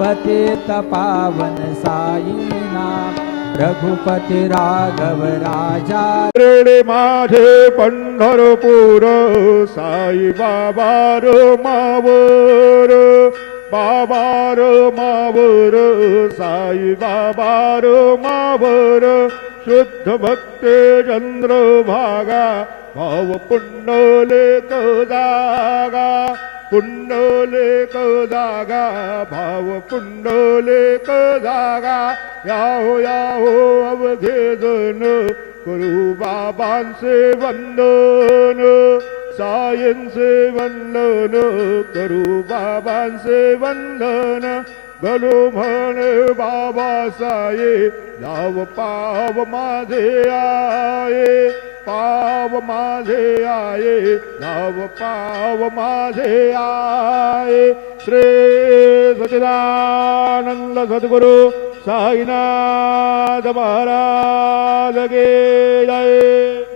पतित पावन साईनाथ रघुपति राघव राजा रे माझे पंढरपूर साई बाबा रो मावर बाबा रो मावर साई बाबा रो मावर शुद्ध भक्ते चंद्र भागा भाव पुंडलेक जागा पुंडलेक जागा भाव पुंडलेक जागा याहो याहो अवघे जन करू बाबांचे वंदन सायंचे वंदन करू बाबांचे वंदन गलो म्हणे बाबा साये जाव पाव माझे आये पाव माझे आये जाव पाव माझे आये श्री सच्चिदानंद सद्गुरु साईनाथ महाराज के जय।